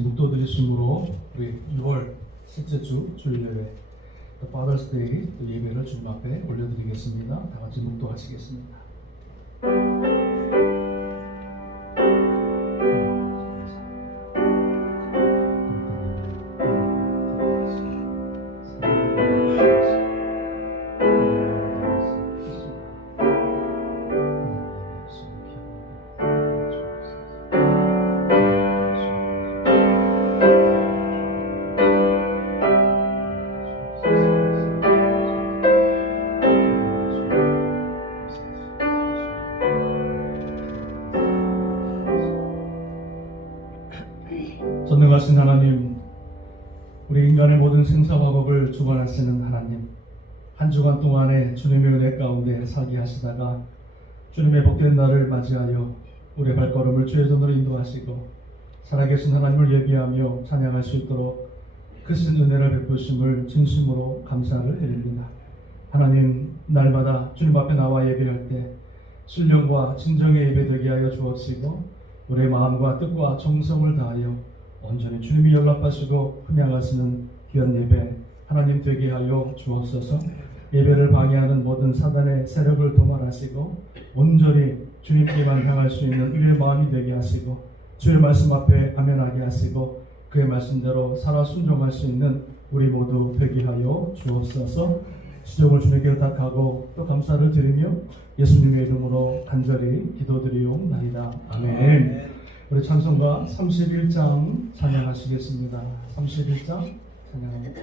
묵도들이 심으로 우리 6월 셋째 주 주일예배 Father's Day 예배를 주님 앞에 올려드리겠습니다. 다 같이 묵도하시겠습니다. 전능하신 하나님, 우리 인간의 모든 생사화복을 주관하시는 하나님, 한 주간 동안에 주님의 은혜 가운데 살게 하시다가 주님의 복된 날을 맞이하여 우리의 발걸음을 주의 손으로 인도하시고 살아계신 하나님을 예비하며 찬양할 수 있도록 크신 은혜를 베푸심을 진심으로 감사를 드립니다. 하나님, 날마다 주님 앞에 나와 예배할 때 신령과 진정의 예배되게 하여 주옵시고 우리의 마음과 뜻과 정성을 다하여 온전히 주님이 연락하시고 분양하시는 귀한 예배 하나님 되게 하여 주옵소서. 예배를 방해하는 모든 사단의 세력을 도말하시고 온전히 주님께만 향할 수 있는 우리의 마음이 되게 하시고 주의 말씀 앞에 아멘하게 하시고 그의 말씀대로 살아 순종할 수 있는 우리 모두 되게 하여 주옵소서. 시종을 주님께 의탁하고 또 감사를 드리며 예수님의 이름으로 간절히 기도드리옵나이다. 아멘. 우리 찬송가 31장 찬양하시겠습니다. 31장 찬양합니다.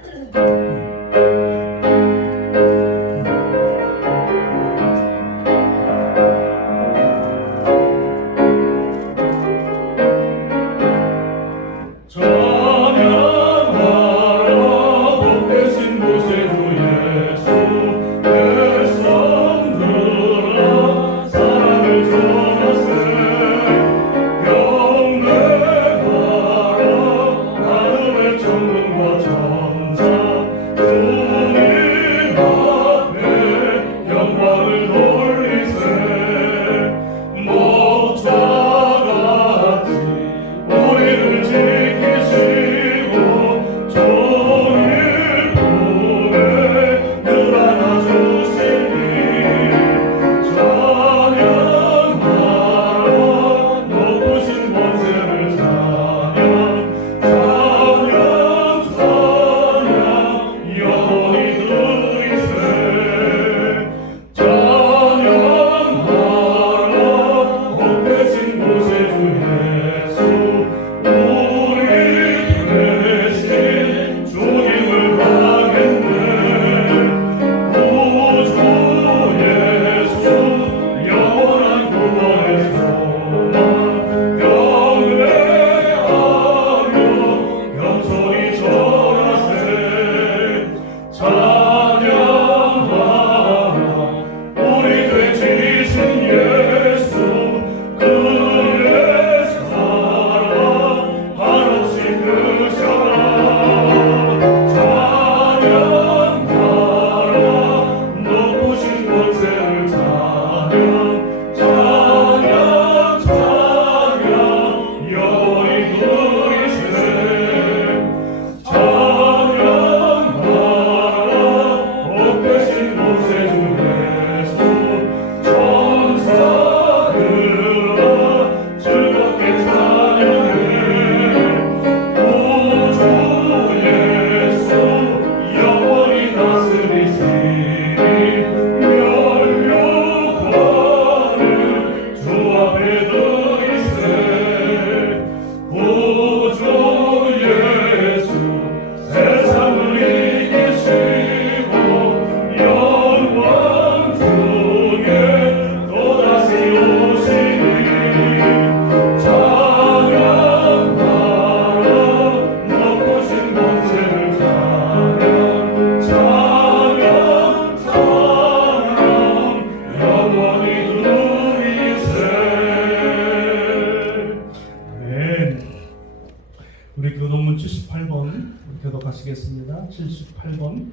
교독하시겠습니다. 78번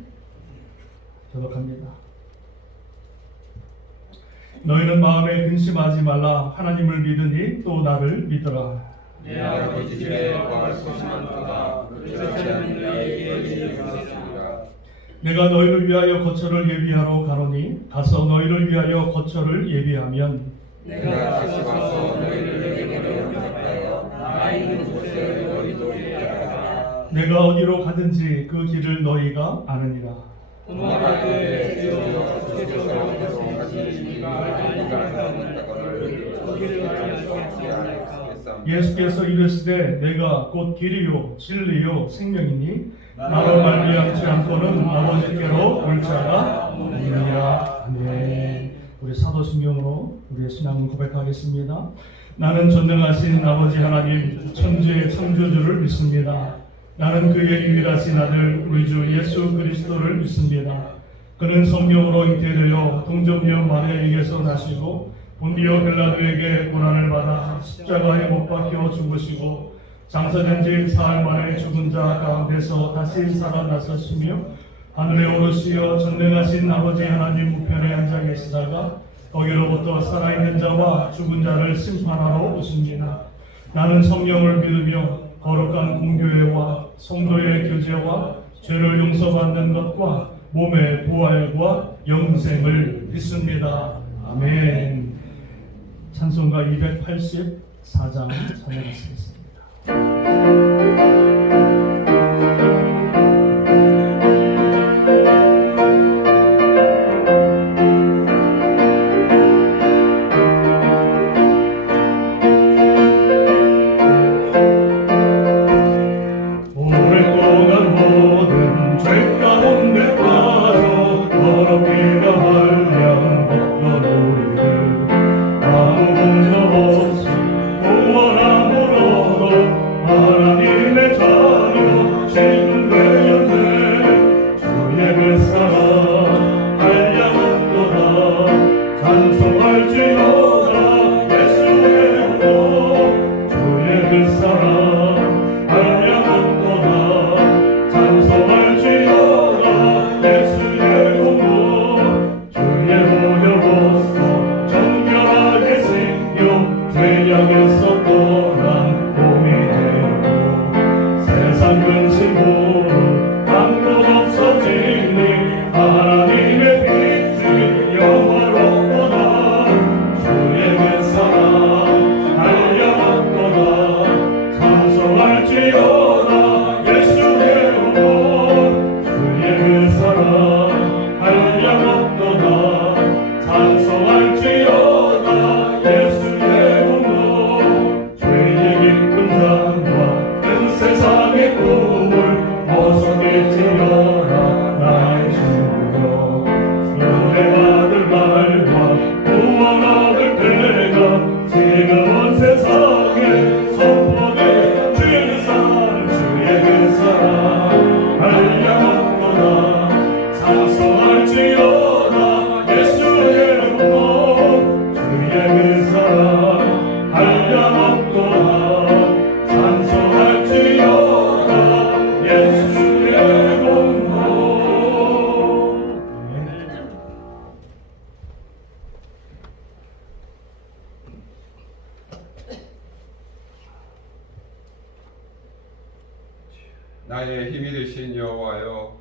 교독합니다. 너희는 마음에 근심하지 말라. 하나님을 믿으니 또 나를 믿어라. 내 아버지 집에 거할 곳이 많도다. 그렇지 않은 너희에게 이르렀습니다. 내가 너희를 위하여 거처를 예비하러 가노니 가서 너희를 위하여 거처를 예비하면 내가 다시 와서 너희를 내게로 영접하여 나 있는 곳에 너희도 있게 하라. 내가 어디로 가든지 그 길을 너희가 아느니라. 말하되 주여 주께서 어디로 가시니까 우리가 가는 것을 어디를 가시겠사오니. 예수께서 이르시되 내가 곧 길이요 진리요 생명이니 나로 말미암지 않고는 아버지께로 올 자가 없느니라. 아멘. 우리 사도신경으로 우리의 신앙을 고백하겠습니다. 나는 전능하신 아버지 하나님 천지의 창조주를 믿습니다. 나는 그의 유일하신 아들 우리 주 예수 그리스도를 믿습니다. 그는 성령으로 잉태되어 동정녀 마리아에게서 나시고 본디오 빌라도에게 고난을 받아 십자가에 못 박혀 죽으시고 장사된 지 사흘 만에 죽은 자 가운데서 다시 살아나셨으며 하늘에 오르시어 전능하신 아버지 하나님 우편에 앉아 계시다가 거기로부터 살아있는 자와 죽은 자를 심판하러 오십니다. 나는 성령을 믿으며 거룩한 공교회와 성도의 교제와 죄를 용서받는 것과 몸의 부활과 영생을 믿습니다. 아멘. 찬송가 284장 찬양하시겠습니다. 나의 힘이 되신 여호와여,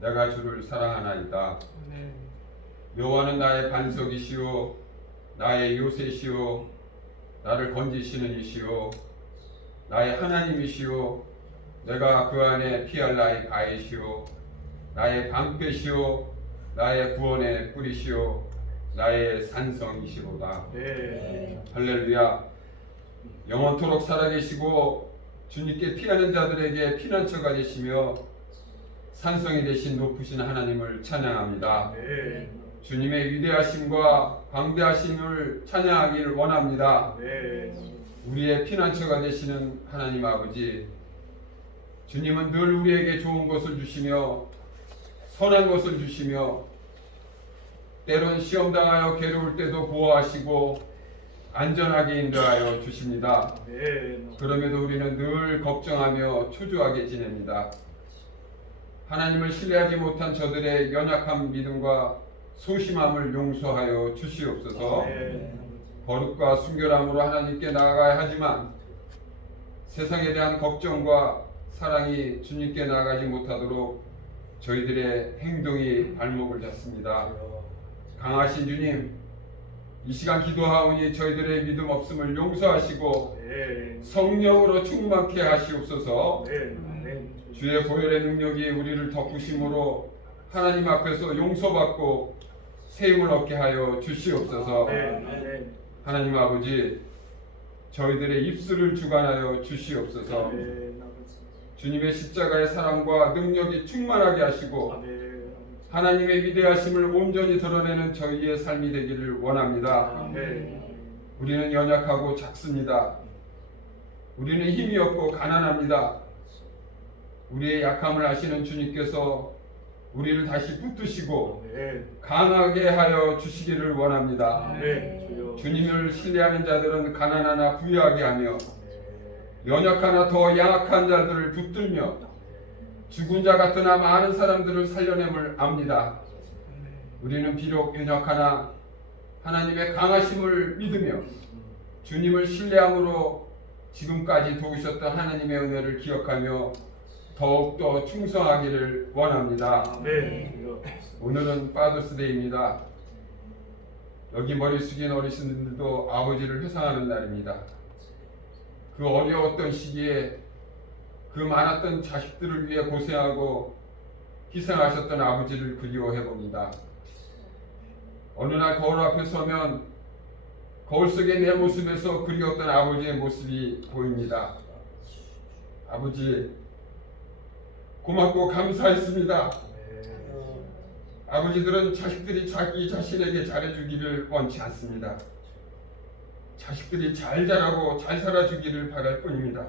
내가 주를 사랑하나이다. 여호와는 나의 반석이시오, 나의 요새시오, 나를 건지시는 이시오, 나의 하나님이시오. 내가 그 안에 피할 나의 가이시오, 나의 방패시오, 나의 구원의 뿌리시오, 나의 산성이시로다. 할렐루야. 영원토록 살아계시고 주님께 피하는 자들에게 피난처가 되시며 산성이 되신 높으신 하나님을 찬양합니다. 주님의 위대하심과 광대하심을 찬양하기를 원합니다. 우리의 피난처가 되시는 하나님 아버지, 주님은 늘 우리에게 좋은 것을 주시며 선한 것을 주시며 때론 시험당하여 괴로울 때도 보호하시고 안전하게 인도하여 주십니다. 그럼에도 우리는 늘 걱정하며 초조하게 지냅니다. 하나님을 신뢰하지 못한 저들의 연약한 믿음과 소심함을 용서하여 주시옵소서. 거룩과 순결함으로 하나님께 나아가야 하지만 세상에 대한 걱정과 사랑이 주님께 나아가지 못하도록 저희들의 행동이 발목을 잡습니다. 강하신 주님, 이 시간 기도하오니 저희들의 믿음 없음을 용서하시고 성령으로 충만케 하시옵소서. 주의 보혈의 능력이 우리를 덮으심으로 하나님 앞에서 용서받고 세움을 얻게 하여 주시옵소서. 하나님 아버지, 저희들의 입술을 주관하여 주시옵소서. 주님의 십자가의 사랑과 능력이 충만하게 하시고 하나님의 위대하심을 온전히 드러내는 저희의 삶이 되기를 원합니다. 우리는 연약하고 작습니다. 우리는 힘이 없고 가난합니다. 우리의 약함을 아시는 주님께서 우리를 다시 붙드시고 강하게 하여 주시기를 원합니다. 주님을 신뢰하는 자들은 가난하나 부유하게 하며 연약하나 더 양악한 자들을 붙들며 죽은 자 같으나 많은 사람들을 살려냄을 압니다. 우리는 비록 연약하나 하나님의 강하심을 믿으며 주님을 신뢰함으로 지금까지 도우셨던 하나님의 은혜를 기억하며 더욱더 충성하기를 원합니다. 오늘은 파더스데이입니다. 여기 머리 숙인 어르신들도 아버지를 회상하는 날입니다. 그 어려웠던 시기에 그 많았던 자식들을 위해 고생하고 희생하셨던 아버지를 그리워해 봅니다. 어느 날 거울 앞에 서면 거울 속의 내 모습에서 그리웠던 아버지의 모습이 보입니다. 아버지, 고맙고 감사했습니다. 아버지들은 자식들이 자기 자신에게 잘해주기를 원치 않습니다. 자식들이 잘 자라고 잘 살아주기를 바랄 뿐입니다.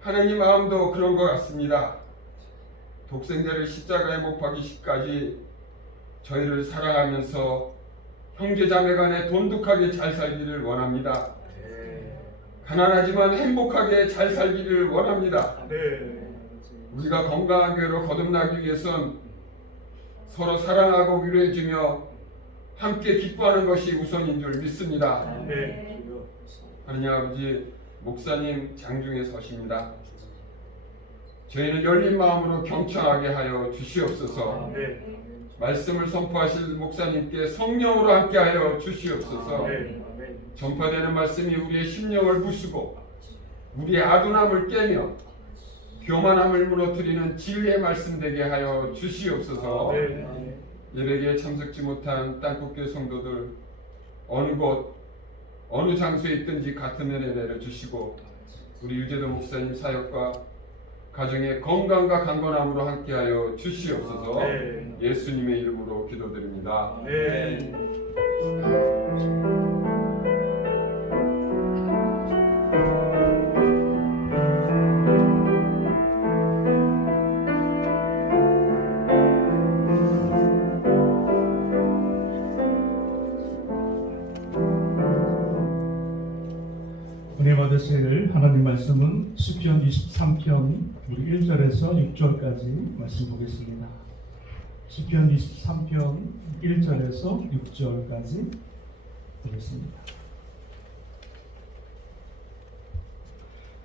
하나님 마음도 그런 것 같습니다. 독생자를 십자가에 못 박이시기까지 저희를 사랑하면서 형제자매 간에 돈독하게 잘 살기를 원합니다. 가난하지만 행복하게 잘 살기를 원합니다. 우리가 건강한 교회로 거듭나기 위해선 서로 사랑하고 위로해주며 함께 기뻐하는 것이 우선인 줄 믿습니다. 하나님 아버지, 목사님 장중에 서십니다. 저희는 열린 마음으로 경청하게 하여 주시옵소서. 말씀을 선포하실 목사님께 성령으로 함께하여 주시옵소서. 전파되는 말씀이 우리의 심령을 부수고 우리의 아둔함을 깨며 교만함을 무너뜨리는 진리의 말씀 되게 하여 주시옵소서. 예배에 참석지 못한 땅끝교회 성도들 어느 곳 어느 장소에 있든지 같은 은혜 내려주시고 우리 유재도 목사님 사역과 가정의 건강과 강건함으로 함께하여 주시옵소서. 예수님의 이름으로 기도드립니다. 은혜 받으실 하나님 말씀은 시편 23편 우리 1절에서 6절까지 말씀 보겠습니다. 시편 23편 1절에서 6절까지 보겠습니다.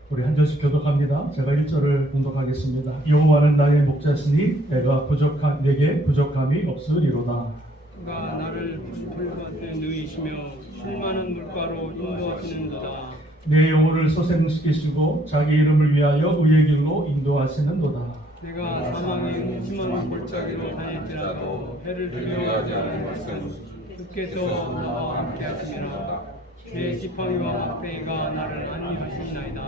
우리 한 절씩 교독합니다. 제가 1절을 공독하겠습니다. 여호와는 나의 목자시니 내게 부족함이 없으리로다. 그가 나를 풀밭에 누이시며 쉴만한 물가로 인도하시는도다. 내 영혼을 소생시키시고 자기 이름을 위하여 의의 길로 인도하시는도다. 내가 사망의 음침한 골짜기로 다닐지라도 해를 두려워하지 않을 것은 주께서 나와 함께하시니라. 내 지팡이와 막대기가 나를 안위하시나이다.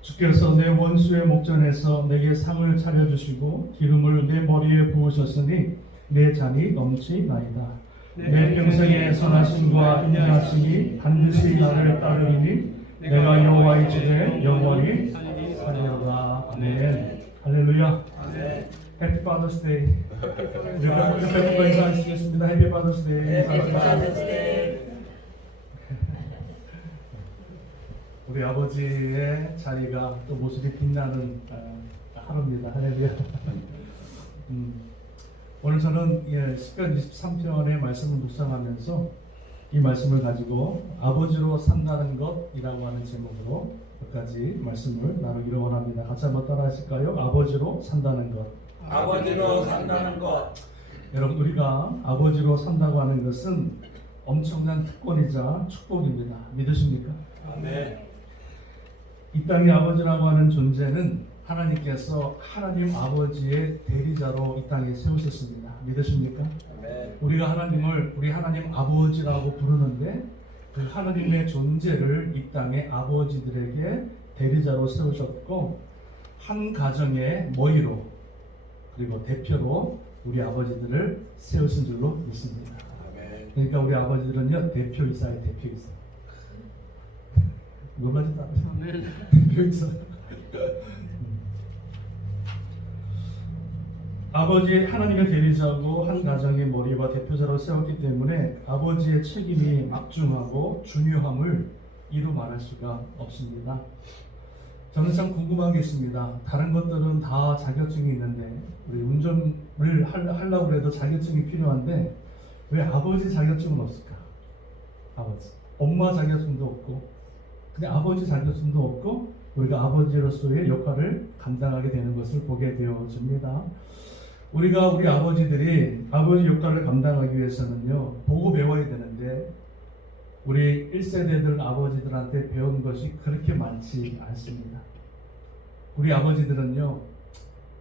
주께서 내 원수의 목전에서 내게 상을 차려주시고 기름을 내 머리에 부으셨으니 내 잔이 넘치나이다. 내 평생의 선하심과 인하심이 반드시 나를 따르리니 내가 여호와의 집에 영원히 살리로다. 아멘. 할렐루야. 해피 파더스 데이. 여러분 인사하시겠습니다. 해피 파더스 데이. 우리 아버지의 자리가 또 모습이 빛나는 하루입니다. 할렐루야. 오늘 저는 시편 23편의 말씀을 묵상하면서 이 말씀을 가지고 아버지로 산다는 것이라고 하는 제목으로 몇 가지 말씀을 나누기를 원합니다. 같이 한번 따라 하실까요? 아버지로 산다는 것. 아버지로 산다는 것. 여러분, 우리가 아버지로 산다고 하는 것은 엄청난 특권이자 축복입니다. 믿으십니까? 아멘. 이 땅의 아버지라고 하는 존재는 하나님께서 하나님 아버지의 대리자로 이 땅에 세우셨습니다. 믿으십니까? 아멘. 우리가 하나님을 우리 하나님 아버지라고 부르는데 그 하나님의 존재를 이 땅의 아버지들에게 대리자로 세우셨고 한 가정의 머리로 그리고 대표로 우리 아버지들을 세우신 줄로 믿습니다. 아멘. 그러니까 우리 아버지들은요 대표이사의 대표이사. 놀라지도 않아요. 아멘. 대표이사. 아버지 하나님의 대리자고 한 가정의 머리와 대표자로 세웠기 때문에 아버지의 책임이 막중하고 중요함을 이루 말할 수가 없습니다. 저는 참 궁금한 게 있습니다. 다른 것들은 다 자격증이 있는데 우리 운전을 하려고 해도 자격증이 필요한데 왜 아버지 자격증은 없을까? 아버지, 엄마 자격증도 없고 근데 아버지 자격증도 없고 우리가 아버지로서의 역할을 감당하게 되는 것을 보게 되어집니다. 우리가 우리 아버지들이 아버지 역할을 감당하기 위해서는요 보고 배워야 되는데 우리 1세대들 아버지들한테 배운 것이 그렇게 많지 않습니다. 우리 아버지들은요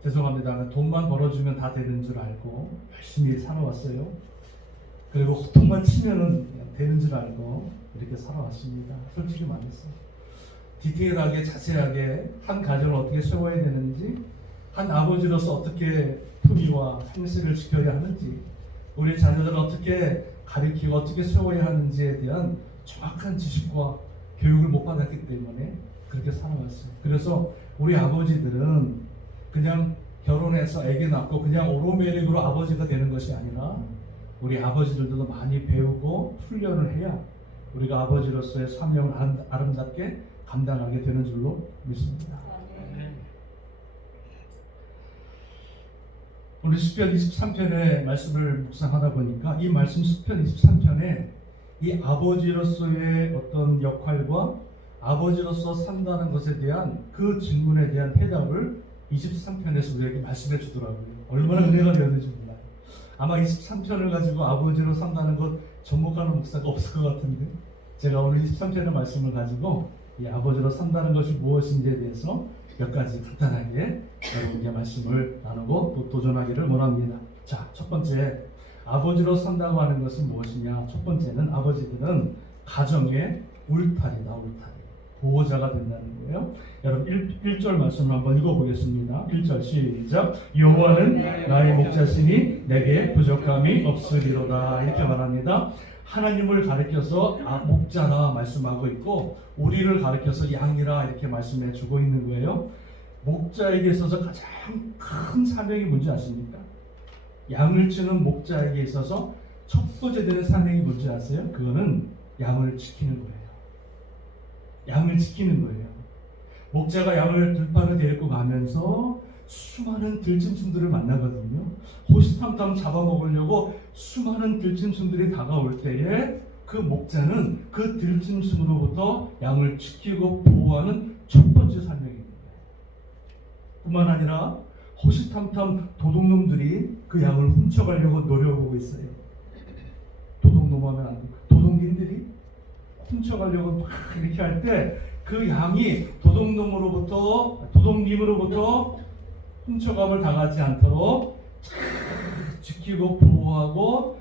죄송합니다 돈만 벌어주면 다 되는 줄 알고 열심히 살아왔어요. 그리고 호통만 치면은 되는 줄 알고 이렇게 살아왔습니다. 솔직히 말해서 디테일하게 자세하게 한 가정을 어떻게 세워야 되는지 한 아버지로서 어떻게 품위와 행실을 지켜야 하는지 우리 자녀들을 어떻게 가르치고 어떻게 세워야 하는지에 대한 정확한 지식과 교육을 못 받았기 때문에 그렇게 살아왔어요. 그래서 우리 아버지들은 그냥 결혼해서 아기 낳고 그냥 오로메릭으로 아버지가 되는 것이 아니라 우리 아버지들도 많이 배우고 훈련을 해야 우리가 아버지로서의 사명을 아름답게 감당하게 되는 줄로 믿습니다. 우리 시편 23편의 말씀을 묵상하다 보니까 이 말씀 시편 23편에 이 아버지로서의 어떤 역할과 아버지로서 산다는 것에 대한 그 질문에 대한 대답을 23편에서 우리에게 말씀해 주더라고요. 얼마나 은혜가 되었는지 몰라요. 아마 23편을 가지고 아버지로 산다는 것 접목하는 목사가 없을 것 같은데 제가 오늘 23편의 말씀을 가지고 이 아버지로 산다는 것이 무엇인지에 대해서 몇 가지 간단하게 여러분께 말씀을 나누고 또 도전하기를 원합니다. 자, 첫 번째 아버지로 산다고 하는 것은 무엇이냐? 첫 번째는 아버지들은 가정의 울타리다. 울타리. 보호자가 된다는 거예요. 여러분 1절 말씀을 한번 읽어보겠습니다. 1절 시작. 여호와는 나의 목자시니 내게 부족함이 없으리로다. 이렇게 말합니다. 하나님을 가리켜서 목자라 말씀하고 있고 우리를 가리켜서 양이라 이렇게 말씀해 주고 있는 거예요. 목자에게 있어서 가장 큰 사명이 뭔지 아십니까? 양을 치는 목자에게 있어서 첫 번째 되는 사명이 뭔지 아세요? 그거는 양을 지키는 거예요. 양을 지키는 거예요. 목자가 양을 들판에 데리고 가면서 수많은 들짐승들을 만나거든요. 호시탐탐 잡아먹으려고 수많은 들짐승들이 다가올 때에 그 목자는 그 들짐승으로부터 양을 지키고 보호하는 첫 번째 사명입니다. 뿐만 아니라 호시탐탐 도둑놈들이 그 양을 훔쳐가려고 노려보고 있어요. 도둑놈 하면 안 돼요. 도둑님들이 훔쳐가려고 막 이렇게 할 때 그 양이 도둑님으로부터 훔쳐감을 당하지 않도록 지키고 보호하고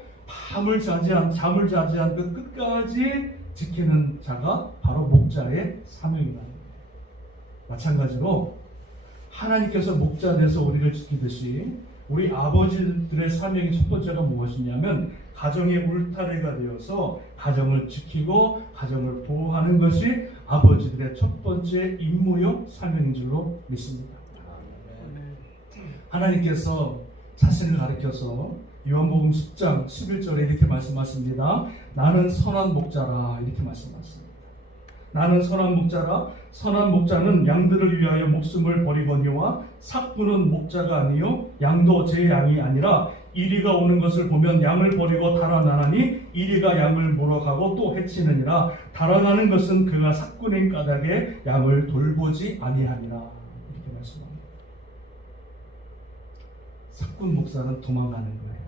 잠을 자지 않고 끝까지 지키는 자가 바로 목자의 사명이다. 마찬가지로 하나님께서 목자 돼서 우리를 지키듯이 우리 아버지들의 사명이 첫 번째가 무엇이냐면 가정의 울타리가 되어서 가정을 지키고 가정을 보호하는 것이 아버지들의 첫 번째 임무요 사명인 줄로 믿습니다. 하나님께서 자신을 가리켜서 요한복음 10장 11절에 이렇게 말씀하십니다. 나는 선한 목자라 이렇게 말씀하십니다. 나는 선한 목자라 선한 목자는 양들을 위하여 목숨을 버리거니와 삭부는 목자가 아니요 양도 제 양이 아니라 이리가 오는 것을 보면 양을 버리고 달아나나니 이리가 양을 몰아가고 또 해치느니라. 달아나는 것은 그가 삭구낸 까닭에 양을 돌보지 아니하니라. 이렇게 말씀합니다. 삭군 목사는 도망가는 거예요.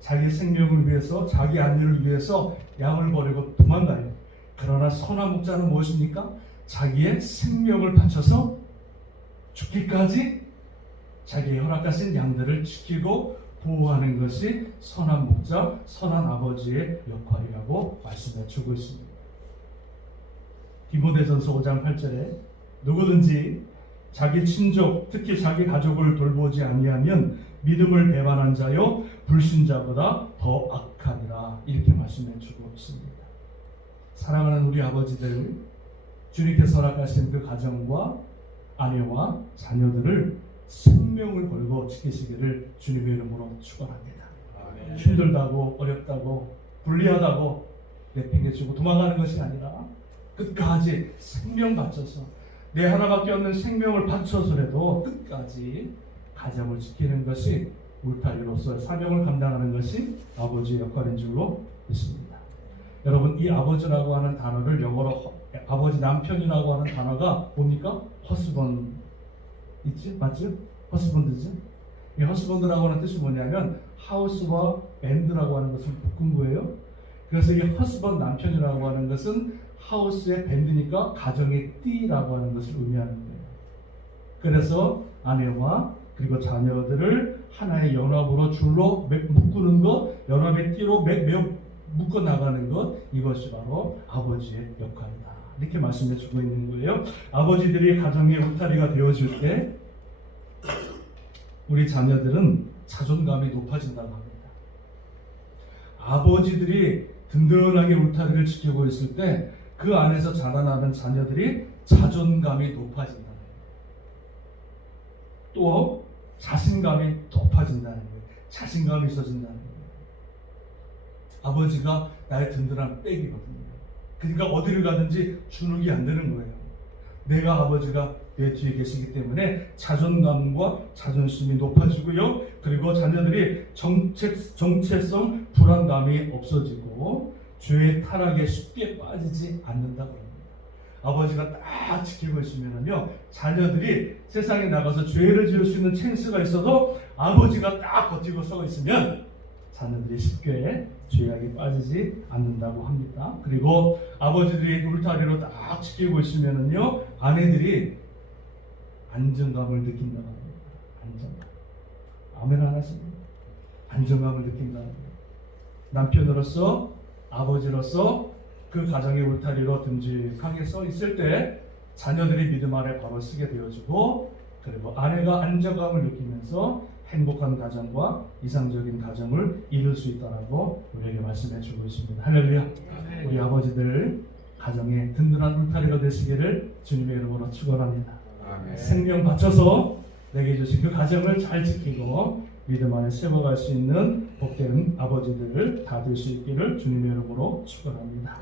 자기 생명을 위해서, 자기 안위를 위해서 양을 버리고 도망가요. 그러나 선한 목자는 무엇입니까? 자기의 생명을 바쳐서 죽기까지 자기의 허락하신 양들을 지키고 보호하는 것이 선한 목자, 선한 아버지의 역할이라고 말씀해 주고 있습니다. 디모데전서 5장 8절에 누구든지 자기 친족, 특히 자기 가족을 돌보지 아니하면 믿음을 배반한 자요 불신자보다 더 악하니라. 이렇게 말씀해 주고 있습니다. 사랑하는 우리 아버지들, 주님께서 허락하신 그 가정과 아내와 자녀들을 생명을 걸고 지키시기를 주님의 이름으로 축원합니다. 힘들다고 어렵다고 불리하다고 내팽개치고 도망가는 것이 아니라 끝까지 생명 바쳐서 내 하나밖에 없는 생명을 바쳐서라도 끝까지 가정을 지키는 것이 울타리로서 사명을 감당하는 것이 아버지의 역할인 줄로 믿습니다. 여러분, 이 아버지라고 하는 단어를 영어로 아버지 남편이라고 하는 단어가 뭡니까? 허스번 있지? 맞죠? 허스번드지? 이 허스번드라고 하는 뜻이 뭐냐면 하우스와 밴드라고 하는 것은 복근구예요. 그래서 이 허스번 남편이라고 하는 것은 하우스의 밴드니까 가정의 띠라고 하는 것을 의미하는 거예요. 그래서 아내와 그리고 자녀들을 하나의 연합으로 줄로 묶는 것, 연합의 띠로 묶어 나가는 것, 이것이 바로 아버지의 역할이다. 이렇게 말씀해 주고 있는 거예요. 아버지들이 가정의 울타리가 되어줄 때 우리 자녀들은 자존감이 높아진다고 합니다. 아버지들이 든든하게 울타리를 지키고 있을 때 그 안에서 자라나는 자녀들이 자존감이 높아진다는 거예요. 또 자신감이 높아진다는 거예요. 자신감이 있어진다는 거예요. 아버지가 나의 든든한 백이거든요. 그러니까 어디를 가든지 주눅이 안 되는 거예요. 내가 아버지가 내 뒤에 계시기 때문에 자존감과 자존심이 높아지고요. 그리고 자녀들이 정체성, 불안감이 없어지고 죄의 타락에 쉽게 빠지지 않는다고 합니다. 아버지가 딱 지키고 있으면요, 자녀들이 세상에 나가서 죄를 지을 수 있는 찬스가 있어도 아버지가 딱 버티고 서 있으면 자녀들이 쉽게 죄악에 빠지지 않는다고 합니다. 그리고 아버지들이 울타리로 딱 지키고 있으면요, 아내들이 안정감을 느낀다고 합니다. 안정감. 아멘 안 하십니까? 안정감을 느낀다고 합니다. 남편으로서, 아버지로서 그 가정의 울타리로 듬직하게 서 있을 때 자녀들이 믿음 아래 바로 서게 되어지고, 그리고 아내가 안정감을 느끼면서 행복한 가정과 이상적인 가정을 이룰 수 있다라고 우리에게 말씀해 주고 있습니다. 할렐루야. 우리 아버지들 가정의 든든한 울타리가 되시기를 주님의 이름으로 축원합니다. 생명 바쳐서 내게 주신 그 가정을 잘 지키고 믿음 안에 세워갈 수 있는 복된 아버지들을 다 될 수 있기를 주님의 이름으로 축원합니다.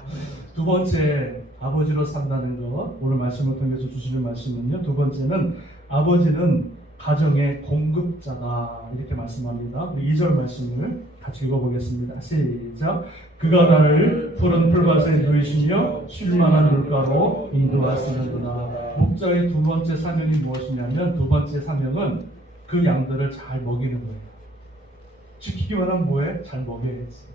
두 번째, 아버지로 산다는 것, 오늘 말씀을 통해서 주시는 말씀은요, 두 번째는 아버지는 가정의 공급자다, 이렇게 말씀합니다. 우리 2절 말씀을 같이 읽어보겠습니다. 시작. 그가 나를 푸른 풀밭에 누이시며 쉴만한 물가로 인도하시는구나. 목자의 두 번째 사명이 무엇이냐면, 두 번째 사명은 그 양들을 잘 먹이는 거예요. 지키기만 하면 뭐해? 잘 먹여야지.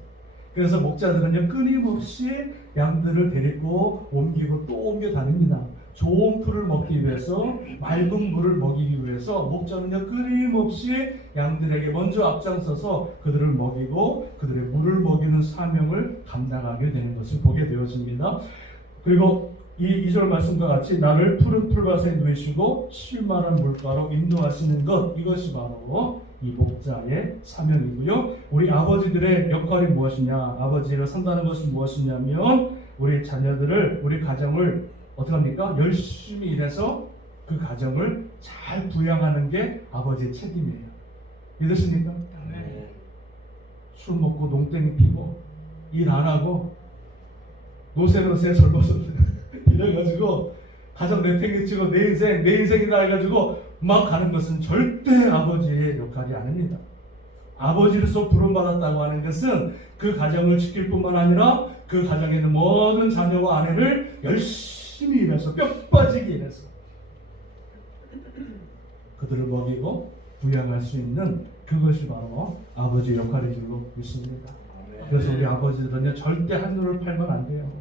그래서 목자들은요, 끊임없이 양들을 데리고 옮기고 또 옮겨 다닙니다. 좋은 풀을 먹기 위해서, 맑은 물을 먹이기 위해서 목자는요, 끊임없이 양들에게 먼저 앞장서서 그들을 먹이고 그들의 물을 먹이는 사명을 감당하게 되는 것을 보게 되었습니다. 그리고 이 2절 말씀과 같이 나를 푸른 풀밭에 누이시고 쉴만한 물가로 인도하시는 것, 이것이 바로 이 목자의 사명이고요. 우리 아버지들의 역할이 무엇이냐, 아버지를 산다는 것은 무엇이냐면 우리 자녀들을, 우리 가정을 어떻게 합니까? 열심히 일해서 그 가정을 잘 부양하는 게 아버지의 책임이에요. 믿으십니까? 네. 술 먹고 농땡이 피고 일 안 하고 노세노세 젊어서 이래가지고 가정 내팽개치고 내 인생이다 해가지고 막 가는 것은 절대 아버지의 역할이 아닙니다. 아버지로서 부름받았다고 하는 것은 그 가정을 지킬 뿐만 아니라 그 가정에 있는 모든 자녀와 아내를 열심히 일해서 뼈 빠지게 일해서 그들을 먹이고 부양할 수 있는 그것이 바로 아버지의 역할인 줄로 믿습니다. 그래서 우리 아버지들은요, 절대 한눈을 팔면 안 돼요.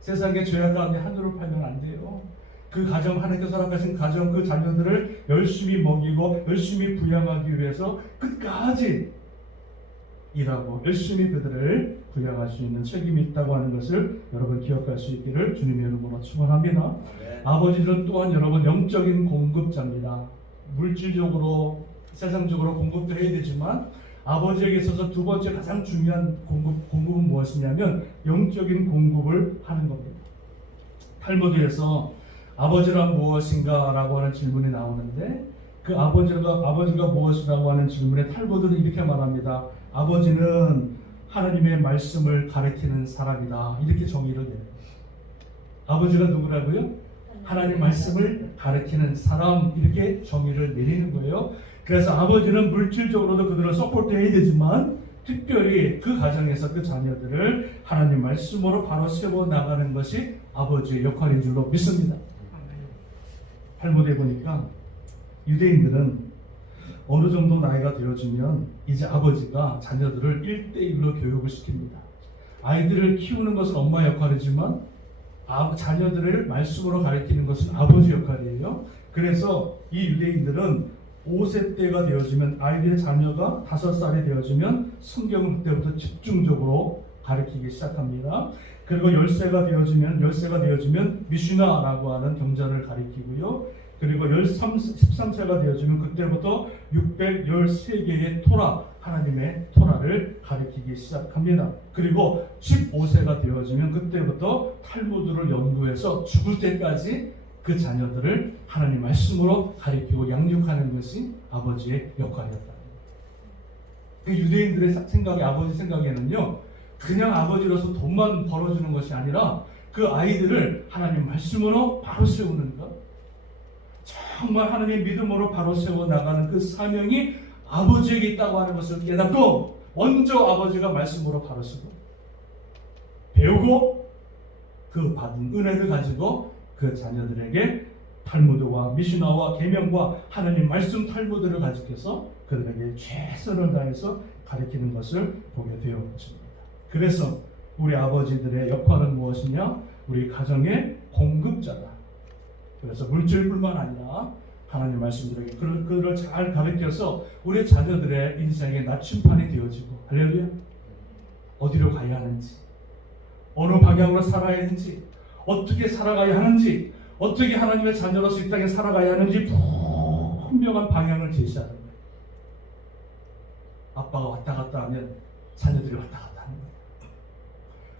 세상의 죄악 가운데 한눈을 팔면 안 돼요. 그 가정, 하나님께서 허락하신 가정, 그 자녀들을 열심히 먹이고 열심히 부양하기 위해서 끝까지 일하고 열심히 그들을 부양할 수 있는 책임이 있다고 하는 것을 여러분 기억할 수 있기를 주님의 이름으로 축원합니다. 아버지들은 또한 여러분 영적인 공급자입니다. 물질적으로 세상적으로 공급도 해야 되지만 아버지에게 있어서 두 번째 가장 중요한 공급은 무엇이냐면 영적인 공급을 하는 겁니다. 탈무드에서 아버지란 무엇인가 라고 하는 질문이 나오는데 그 아버지가 무엇이라고 하는 질문에 탈무드는 이렇게 말합니다. 아버지는 하나님의 말씀을 가르치는 사람이다. 이렇게 정의를 내요. 아버지가 누구라고요? 하나님 말씀을 가르치는 사람, 이렇게 정의를 내리는 거예요. 그래서 아버지는 물질적으로도 그들을 서포트해야 되지만 특별히 그 가정에서 그 자녀들을 하나님 말씀으로 바로 세워 나가는 것이 아버지의 역할인 줄로 믿습니다. 탈무드에 보니까 유대인들은 어느 정도 나이가 되어지면 이제 아버지가 자녀들을 1대1로 교육을 시킵니다. 아이들을 키우는 것은 엄마 역할이지만 자녀들을 말씀으로 가르치는 것은 아버지 역할이에요. 그래서 이 유대인들은 5세 때가 되어지면 아이들의 자녀가 5살이 되어지면 성경을 그때부터 집중적으로 가르치기 시작합니다. 그리고 10세가 되어지면 미슈나라고 하는 경전을 가르치고요. 그리고 13세가 되어지면 그때부터 613개의 토라, 하나님의 토라를 가르치기 시작합니다. 그리고 15세가 되어지면 그때부터 탈무드를 연구해서 죽을 때까지 그 자녀들을 하나님 말씀으로 가르치고 양육하는 것이 아버지의 역할이었다. 그 유대인들의 생각에, 아버지 생각에는요, 그냥 아버지로서 돈만 벌어주는 것이 아니라 그 아이들을 하나님 말씀으로 바로 세우는 것, 정말 하나님의 믿음으로 바로 세워 나가는 그 사명이 아버지에게 있다고 하는 것을 깨닫고 먼저 아버지가 말씀으로 바로 세고 배우고 그 받은 은혜를 가지고 그 자녀들에게 탈무드와 미시나와 계명과 하나님 말씀 탈무드를 가지고서 그들에게 최선을 다해서 가르치는 것을 보게 되어 있습니다. 그래서 우리 아버지들의 역할은 무엇이냐? 우리 가정의 공급자다. 그래서 물질뿐만 아니라 하나님 말씀들에게 그들을 잘 가르쳐서 우리 자녀들의 인생의 나침판이 되어지고, 할렐루야, 어디로 가야 하는지, 어느 방향으로 살아야 하는지, 어떻게 살아가야 하는지, 어떻게 하나님의 자녀로서 이 땅에 살아가야 하는지 분명한 방향을 제시하는 거예요. 아빠가 왔다 갔다 하면 자녀들이 왔다 갔다 하는 거예요.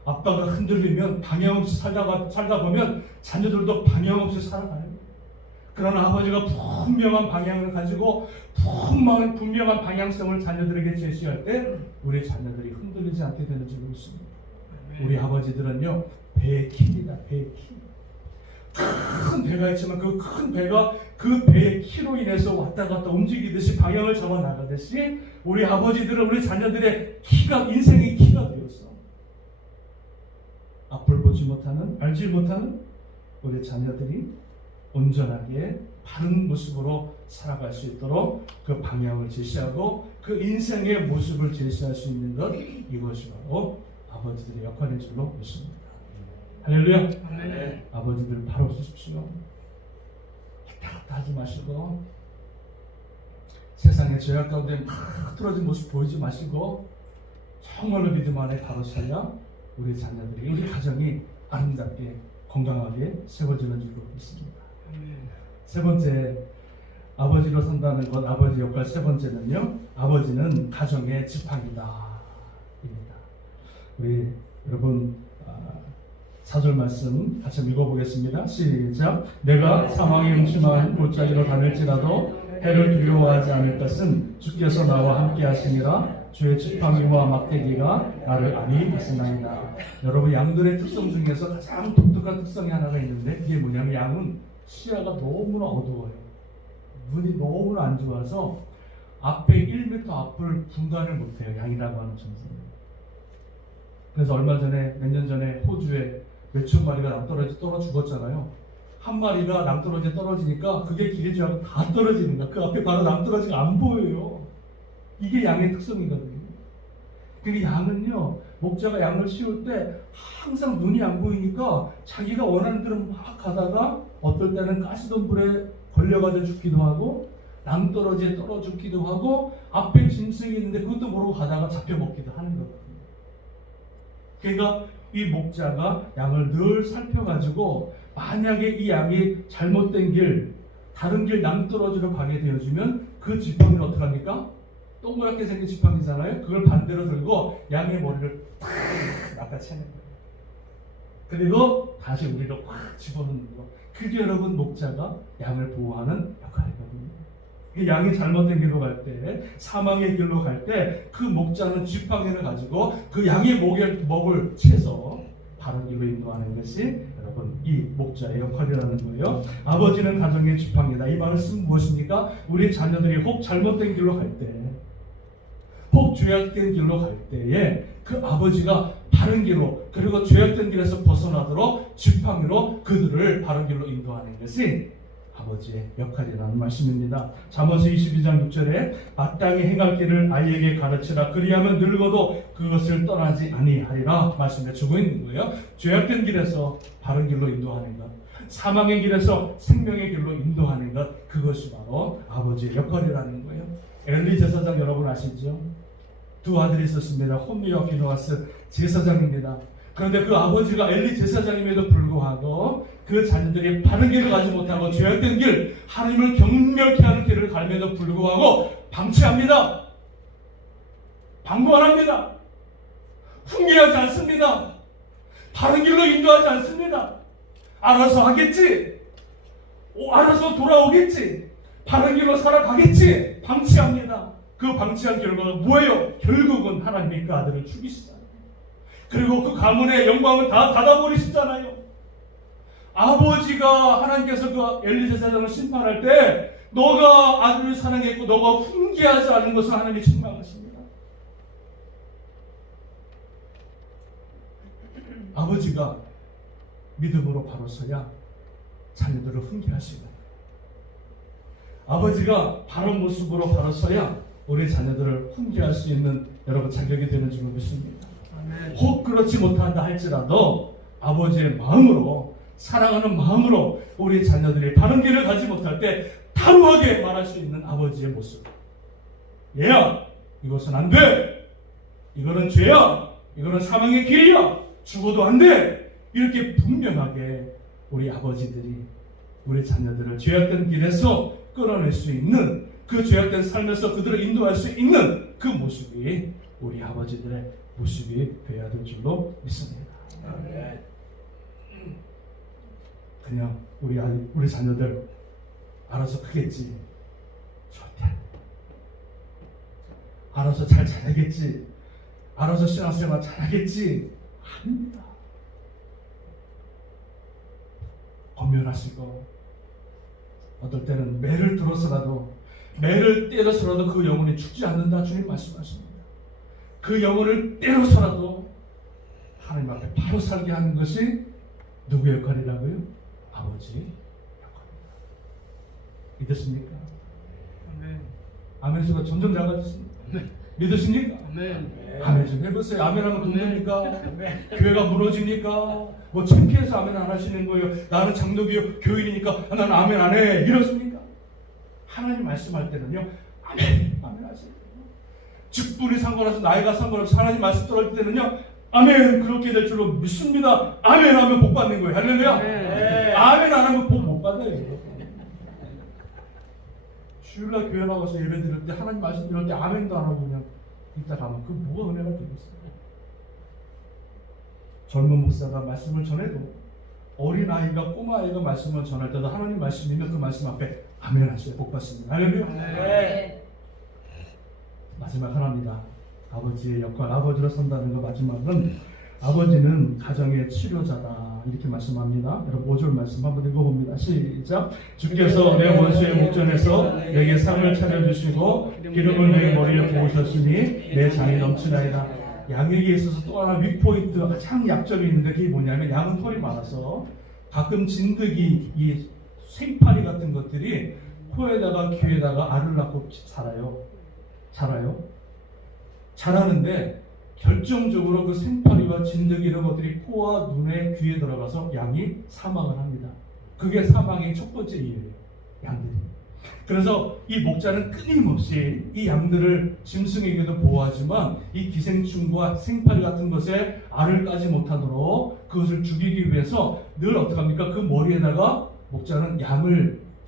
아빠가 흔들리면 방향 없이 살다 보면 자녀들도 방향 없이 살아가는 거예요. 그러나 아버지가 분명한 방향을 가지고 분명한 방향성을 자녀들에게 제시할 때 우리 자녀들이 흔들리지 않게 되는 줄 믿습니다. 우리 아버지들은요, 배의 키입니다. 배의 키. 큰 배가 있지만 그 큰 배가 그 배의 키로 인해서 왔다 갔다 움직이듯이 방향을 잡아 나가듯이 우리 아버지들은 우리 자녀들의 키가, 인생의 키가 되었어. 앞을 보지 못하는, 알지 못하는 우리 자녀들이 온전하게 바른 모습으로 살아갈 수 있도록 그 방향을 제시하고 그 인생의 모습을 제시할 수 있는 것, 이것이 바로 아버지들의 역할인 줄로 믿습니다. 할렐루야. 아멘. 아버지들 바로 서십시오. 왔다 갔다 하지 마시고 세상의 죄악 가운데 막 틀어진 모습 보이지 마시고 정말로 믿음 안에 바로 서야 우리 자녀들이, 우리 가정이 아름답게 건강하게 세워지는 줄로 믿습니다. 세 번째, 아버지로 산다는 것, 아버지 역할 세 번째는요, 아버지는 가정의 지팡이다 입니다. 우리 여러분 4절 말씀 같이 읽어보겠습니다. 시작. 내가 사망의 음침한 골짜기로 다닐지라도 해를 두려워하지 않을 것은 주께서 나와 함께 하시니라. 주의 지팡이와 막대기가 나를 아니 하시나이다. 여러분, 양들의 특성 중에서 가장 독특한 특성이 하나가 있는데 그게 뭐냐면 양은 시야가 너무나 어두워요. 눈이 너무나 안 좋아서 앞에 1m 앞을 분간을 못해요. 양이라고 하는 존재는. 그래서 얼마 전에, 몇 년 전에 호주에 몇천 마리가 낭떠러지 떨어 죽었잖아요. 한 마리가 낭떠러지에 떨어지니까 그게 길인 줄 알고 다 떨어지는 거야. 그 앞에 바로 낭떠러지가 안 보여요. 이게 양의 특성이거든요. 그러니까 양은요, 목자가 양을 씌울 때 항상 눈이 안 보이니까 자기가 원하는 대로 막 가다가 어떨 때는 가시덤불에 걸려가지고 죽기도 하고 낭떠러지에 떨어 죽기도 하고 앞에 짐승이 있는데 그것도 모르고 가다가 잡혀 먹기도 하는 거거든요. 그러니까 이 목자가 양을 늘 살펴가지고 만약에 이 양이 잘못된 길, 다른 길 낭떠러지로 가게 되어지면 그 지팡이를 어떻게 합니까? 동그랗게 생긴 지팡이잖아요. 그걸 반대로 들고 양의 머리를 탁 낚아채는 거예요. 그리고 다시 우리로 확 집어넣는 거. 그게 여러분 목자가 양을 보호하는 역할이거든요. 양이 잘못된 길로 갈 때, 사망의 길로 갈 때 그 목자는 지팡이를 가지고 그 양의 목을 채서 바른 길로 인도하는 것이 여러분 이 목자의 역할이라는 거예요. 아버지는 가정의 지팡이다. 이 말씀은 무엇입니까? 우리 자녀들이 혹 잘못된 길로 갈 때, 혹 죄악된 길로 갈 때에 그 아버지가 바른 길로, 그리고 죄악된 길에서 벗어나도록 지팡이로 그들을 바른 길로 인도하는 것이 아버지의 역할이라는 말씀입니다. 잠언서 22장 6절에 마땅히 행할 길을 아이에게 가르치라. 그리하면 늙어도 그것을 떠나지 아니하리라 말씀해 주고 있는 거예요. 죄악된 길에서 바른 길로 인도하는 것, 사망의 길에서 생명의 길로 인도하는 것, 그것이 바로 아버지의 역할이라는 거예요. 엘리 제사장 여러분 아시죠? 두 아들이 있었습니다. 홈리와 비누아스 제사장입니다. 그런데 그 아버지가 엘리 제사장임에도 불구하고 그 자녀들이 바른 길을 가지 못하고 죄악된 길, 하나님을 경멸케 하는 길을 갈면도 불구하고 방치합니다. 방관합니다. 훈계하지 않습니다. 바른 길로 인도하지 않습니다. 알아서 하겠지, 알아서 돌아오겠지, 바른 길로 살아가겠지, 방치합니다. 그 방치한 결과가 뭐예요? 결국은 하나님이 그 아들을 죽이시잖아요. 그리고 그 가문의 영광을 다 닫아버리시잖아요. 아버지가 하나님께서 그 엘리 제사장을 심판할 때 너가 아들을 사랑했고 너가 훈계하지 않은 것을 하나님이 책망하십니다. 아버지가 믿음으로 바로 서야 자녀들을 훈계할 수 있는 거예요. 아버지가 바른 모습으로 바로 서야 우리 자녀들을 훈계할 수 있는 여러분 자격이 되는 줄 믿습니다. 혹 그렇지 못한다 할지라도 아버지의 마음으로, 사랑하는 마음으로 우리 자녀들이 바른 길을 가지 못할 때 단호하게 말할 수 있는 아버지의 모습. 얘야, 이것은 안 돼. 이거는 죄야. 이거는 사망의 길이야. 죽어도 안 돼. 이렇게 분명하게 우리 아버지들이 우리 자녀들을 죄악된 길에서 끌어낼 수 있는, 그 죄악된 삶에서 그들을 인도할 수 있는 그 모습이 우리 아버지들의 모습이 되어야 될 줄로 믿습니다. 그냥 우리 자녀들 알아서 크겠지, 절대 안 돼. 알아서 잘 자라겠지, 알아서 신앙생활 잘하겠지, 아닙니다. 권면하시고 어떨 때는 매를 들어서라도, 매를 때려서라도 그 영혼이 죽지 않는다 주님 말씀하십니다. 그 영혼을 때려서라도 하나님 앞에 바로 살게 하는 것이 누구의 역할이라고요? 아버지 역할입니다. 믿으십니까? 아멘. 아멘 소리가 점점 작아지십니다. 믿으십니까? 아멘. 아멘 좀 해보세요. 아멘 하면 돕니까? 교회가 무너집니까? 뭐 창피해서 아멘 안 하시는 거예요. 나는 장로교 교인이니까 나는 아멘 안 해. 이러십니까? 하나님 말씀할 때는요, 아멘, 아멘 하세요. 직분이 상관없어, 나이가 상관없어, 하나님 말씀 들을 때는요, 아멘, 그렇게 될 줄로 믿습니다. 아멘 하면 복 받는 거예요. 할렐루야. 아멘 안 하면 복 못 받아요. 주일날 교회 나가서 예배 드릴 때, 하나님 말씀 들을 때 아멘도 안 하고 그냥 이따 가면 그 뭐가 은혜가 되겠어요? 젊은 목사가 말씀을 전해도, 어린아이가, 꼬마아이가 말씀을 전할 때도 하나님 말씀이면 그 말씀 앞에 아멘 하셔야 복 받습니다. 할렐루야. 네. 마지막 하나입니다. 아버지의 역할, 아버지로 선다는 거 마지막은 아버지는 가정의 치료자다 이렇게 말씀합니다. 여러분 5절 말씀 한번 읽어봅니다. 시작. 주께서 내 원수의 목전에서 내게 상을 차려주시고 기름을 내 머리에 부으셨으니 내 잔이 넘치나이다. 양에게 있어서 또 하나 윗포인트 가장 약점이 있는데 그게 뭐냐면 양은 털이 많아서 가끔 진드기, 이 생파리 같은 것들이 코에다가 귀에다가 알을 낳고 자라요. 자라는데 결정적으로 그 생파리와 진드기 이런 것들이 코와 눈에 귀에 들어가서 양이 사망을 합니다. 그게 사망의 첫 번째 이유예요. 양들이. 그래서 이 목자는 끊임없이 이 양들을 짐승에게도 보호하지만 이 기생충과 생파리 같은 것에 알을 까지 못하도록 그것을 죽이기 위해서 늘 어떻게 합니까? 그 머리에다가 목자는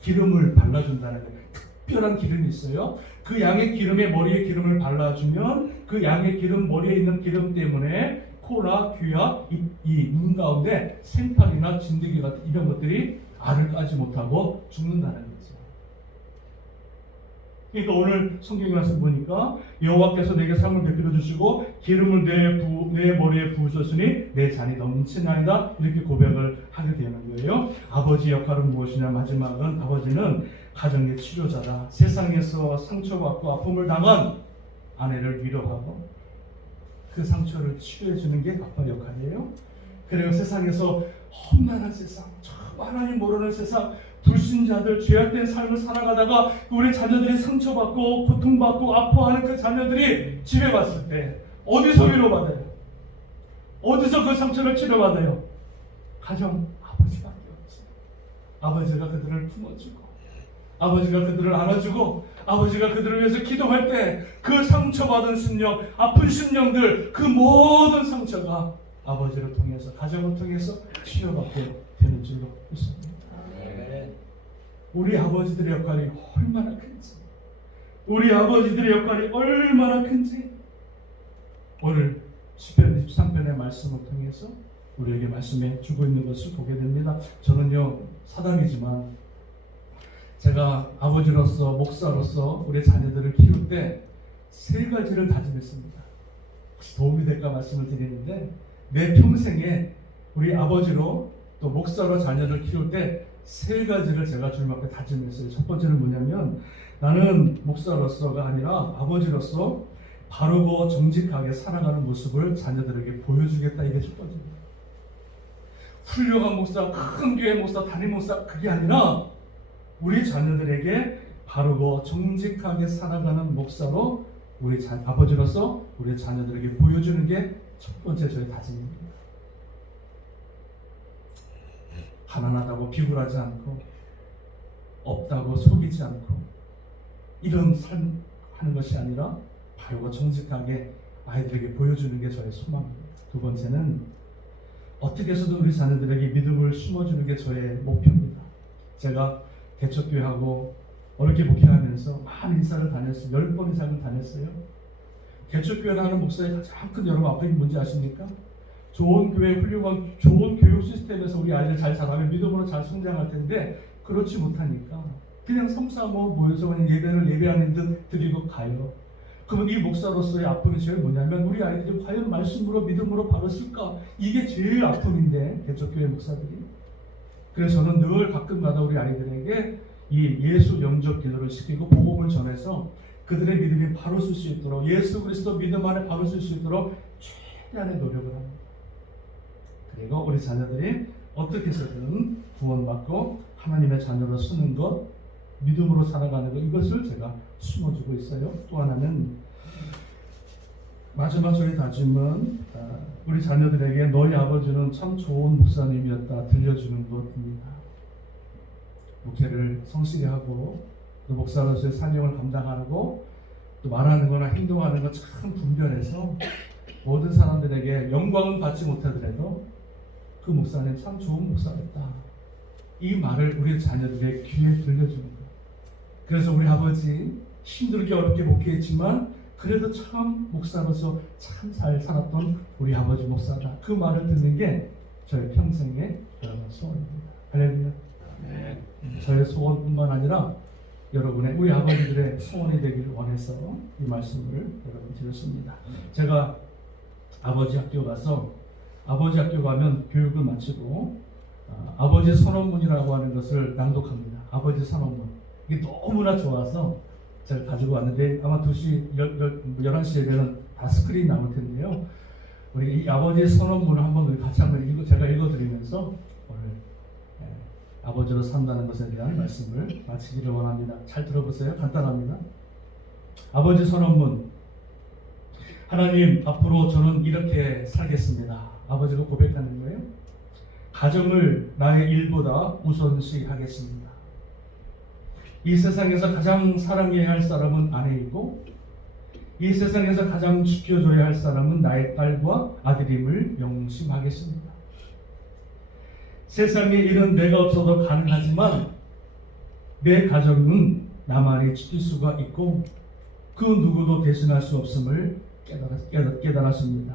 기름을 발라준다는 거예요. 특별한 기름이 있어요. 그 양의 기름에 머리에 기름을 발라주면 그 양의 기름, 머리에 있는 기름 때문에 코나 귀와 이 눈 가운데 생파리나 진드기 같은 이런 것들이 알을 까지 못하고 죽는다는 거죠. 그러니까 오늘 성경 말씀 보니까 여호와께서 내게 상을 베풀어 주시고 기름을 내 머리에 부으셨으니 내 잔이 넘치나이다 이렇게 고백을 하게 되는 거예요. 아버지 역할은 무엇이냐? 마지막은 아버지는 가정의 치료자다. 세상에서 상처받고 아픔을 당한 아내를 위로하고 그 상처를 치료해 주는 게 아빠 역할이에요. 그리고 세상에서 험난한 세상, 하나님 모르는 세상, 불신자들, 죄악된 삶을 살아가다가 우리 자녀들이 상처받고 고통받고 아파하는 그 자녀들이 집에 왔을 때 어디서 위로받아요? 어디서 그 상처를 치료받아요? 가정 아버지밖에 없지. 아버지가 그들을 품어주고 아버지가 그들을 안아주고 아버지가 그들을 위해서 기도할 때 그 상처받은 심령, 아픈 심령들, 그 모든 상처가 아버지를 통해서, 가정을 통해서 치료받게 되는 줄로 믿습니다. 우리 아버지들의 역할이 얼마나 큰지, 우리 아버지들의 역할이 얼마나 큰지 오늘 시편 23편의 말씀을 통해서 우리에게 말씀해 주고 있는 것을 보게 됩니다. 저는요, 사담이지만 제가 아버지로서, 목사로서 우리 자녀들을 키울 때 3가지를 다짐했습니다. 혹시 도움이 될까 말씀을 드리는데, 내 평생에 우리 아버지로 또 목사로 자녀를 키울 때 3가지를 제가 주님 앞에 다짐했어요. 첫 번째는 뭐냐면, 나는 목사로서가 아니라 아버지로서 바르고 정직하게 살아가는 모습을 자녀들에게 보여주겠다. 이게 첫 번째입니다. 훌륭한 목사, 큰 교회 목사, 담임 목사, 그게 아니라 우리 자녀들에게 바르고 정직하게 살아가는 목사로 우리 아버지로서 우리 자녀들에게 보여주는 게 첫 번째 저의 다짐입니다. 가난하다고 비굴하지 않고 없다고 속이지 않고 이런 삶 하는 것이 아니라 바르고 정직하게 아이들에게 보여주는 게 저의 소망입니다. 두 번째는 어떻게 해서든 우리 자녀들에게 믿음을 심어주는 게 저의 목표입니다. 제가 개척교회하고 어렵게 목회하면서 많은 인사를 다녔어요. 10번 이상을 다녔어를 개척교회를 하는 목사의 가장 큰 여러분 앞에 문제 아십니까? 좋은 교회, 훌륭한 좋은 교육 시스템에서 우리 아이들 잘 자라면 믿음으로 잘 성장할 텐데 그렇지 못하니까 그냥 삼삼오오 모여서 그냥 예배를 예배하는 듯 드리고 가요. 그러면 이 목사로서의 아픔이 제일 뭐냐면 우리 아이들이 과연 말씀으로 믿음으로 바로 쓸까? 이게 제일 아픔인데 개척교회 목사들이. 그래서 저는 늘 가끔가다 우리 아이들에게 이 예수 영접 기도를 시키고 복음을 전해서 그들의 믿음이 바로 쓸 수 있도록 예수 그리스도 믿음 안에 바로 쓸 수 있도록 최대한의 노력을 합니다. 그리고 우리 자녀들이 어떻게 해서든 구원받고 하나님의 자녀로 쓰는 것, 믿음으로 살아가는 것, 이것을 제가 숨어주고 있어요. 또 하나는 마지막 저희 다짐은 우리 자녀들에게 너희 아버지는 참 좋은 목사님이었다 들려주는 것입니다. 목회를 성실히 하고 또 목사로서의 사명을 감당하고 또 말하는 거나 행동하는 거 참 분별해서 모든 사람들에게 영광은 받지 못하더라도 그 목사님 참 좋은 목사였다. 이 말을 우리 자녀들의 귀에 들려주는 거예요. 그래서 우리 아버지 힘들게 어렵게 목회했지만 그래도 참 목사로서 참 잘 살았던 우리 아버지 목사다. 그 말을 듣는 게 저의 평생의 소원입니다. 할렐루야. 저의 소원뿐만 아니라 여러분의 우리 아버지들의 소원이 되기를 원해서 이 말씀을 여러분 드렸습니다. 제가 아버지 학교 가서 아버지 학교 가면 교육을 마치고 아버지 선언문이라고 하는 것을 낭독합니다. 아버지 선언문. 이게 너무나 좋아서 제가 가지고 왔는데 아마 2시, 11시에 되면 다 스크린 나올 텐데요. 우리 이 아버지의 선언문을 한번 우리 같이 한번 제가 읽어드리면서 오늘 아버지로 산다는 것에 대한 말씀을 마치기를 원합니다. 잘 들어보세요. 간단합니다. 아버지 선언문. 하나님, 앞으로 저는 이렇게 살겠습니다. 아버지가 고백하는 거예요. 가정을 나의 일보다 우선시 하겠습니다. 이 세상에서 가장 사랑해야 할 사람은 아내이고 이 세상에서 가장 지켜줘야 할 사람은 나의 딸과 아들임을 명심하겠습니다. 세상에 일은 내가 없어도 가능하지만 내 가정은 나만이 지킬 수가 있고 그 누구도 대신할 수 없음을 깨달았습니다.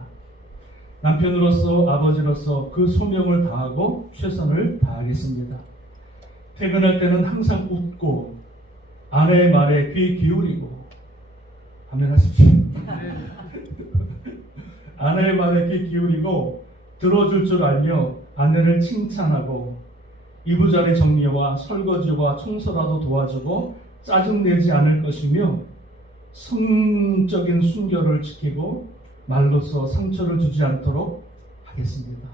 남편으로서 아버지로서 그 소명을 다하고 최선을 다하겠습니다. 퇴근할 때는 항상 웃고 아내의 말에 귀 기울이고 아멘 하십시오. 아내의 말에 귀 기울이고 들어줄 줄 알며 아내를 칭찬하고 이부자리 정리와 설거지와 청소라도 도와주고 짜증내지 않을 것이며 성적인 순결을 지키고 말로써 상처를 주지 않도록 하겠습니다.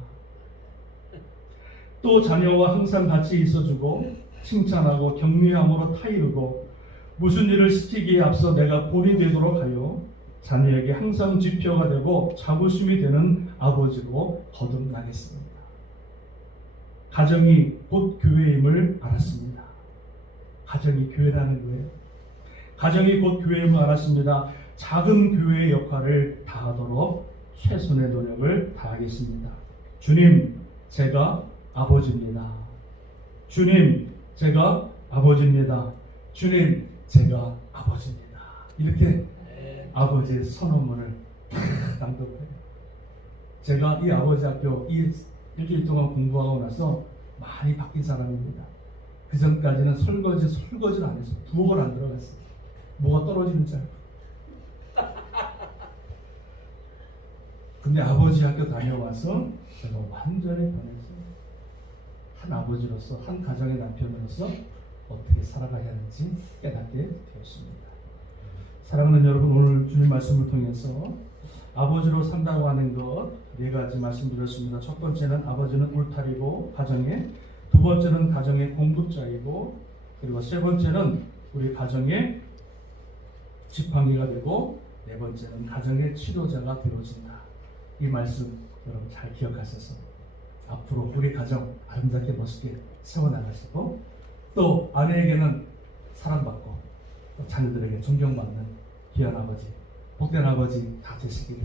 또 자녀와 항상 같이 있어주고 칭찬하고 격려함으로 타이르고 무슨 일을 시키기에 앞서 내가 본이 되도록 하여 자녀에게 항상 지표가 되고 자부심이 되는 아버지로 거듭나겠습니다. 가정이 곧 교회임을 알았습니다. 가정이 교회라는 거예요. 가정이 곧 교회임을 알았습니다. 작은 교회의 역할을 다하도록 최선의 노력을 다하겠습니다. 주님, 제가 아버지입니다. 주님, 제가 아버지입니다. 주님, 제가 아버지입니다. 이렇게 아버지의 선언문을 낭독해요. 제가 이 아버지 학교 이 일주일 동안 공부하고 나서 많이 바뀐 사람입니다. 그 전까지는 설거지를 안 했어요. 부엌을 안 들어갔어요. 뭐가 떨어지는 줄 알고. 근데 아버지 학교 다녀와서 제가 완전히 변했어요. 한 아버지로서, 한 가정의 남편으로서 어떻게 살아가야 하는지 깨닫게 되었습니다. 사랑하는 여러분, 오늘 주님 말씀을 통해서 아버지로 산다고 하는 것 4가지 말씀드렸습니다. 첫 번째는 아버지는 울타리고 가정의, 두 번째는 가정의 공급자이고, 그리고 세 번째는 우리 가정의 지팡이가 되고, 네 번째는 가정의 치료자가 되어진다. 이 말씀 여러분 잘 기억하셔서 앞으로 우리 가정 아름답게 멋있게 세워나가시고, 또 아내에게는 사랑받고 또 자녀들에게 존경받는 귀한 아버지, 복된 아버지 다 되시기를